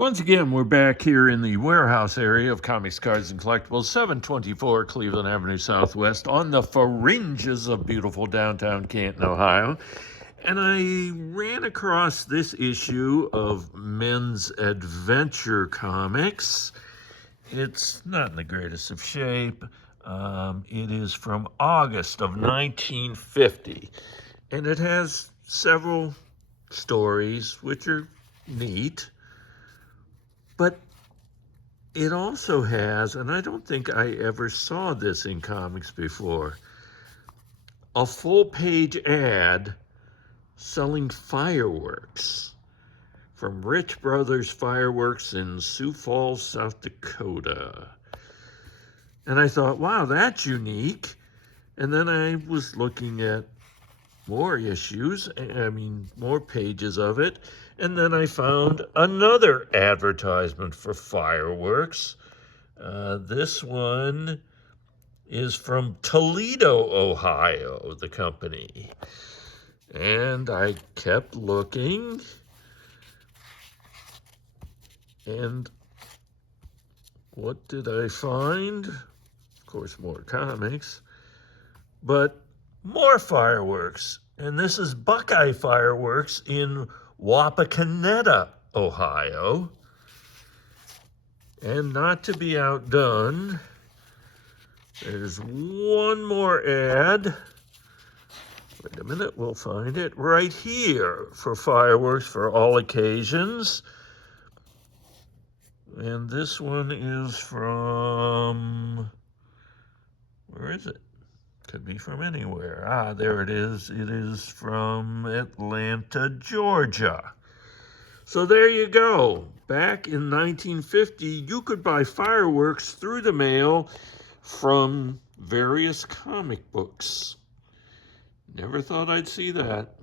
Once again, we're back here in the warehouse area of Comics, Cards, and Collectibles, 724 Cleveland Avenue Southwest, on the fringes of beautiful downtown Canton, Ohio. And I ran across this issue of Men's Adventure Comics. It's not in the greatest of shape. It is from August of 1950. And it has several stories which are neat. But it also has, and I don't think I ever saw this in comics before, a full-page ad selling fireworks from Rich Brothers Fireworks in Sioux Falls, South Dakota. And I thought, wow, that's unique. And then I was looking at more issues, more pages of it. And then I found another advertisement for fireworks. This one is from Toledo, Ohio, the company. And I kept looking. And what did I find? Of course, more comics. But more fireworks. And this is Buckeye Fireworks in Wapakoneta, Ohio. And not to be outdone, there's one more ad. Wait a minute, we'll find it right here for fireworks for all occasions. And this one is from, where is it? Could be from anywhere. Ah, there it is. It is from Atlanta, Georgia. So there you go. Back in 1950, you could buy fireworks through the mail from various comic books. Never thought I'd see that.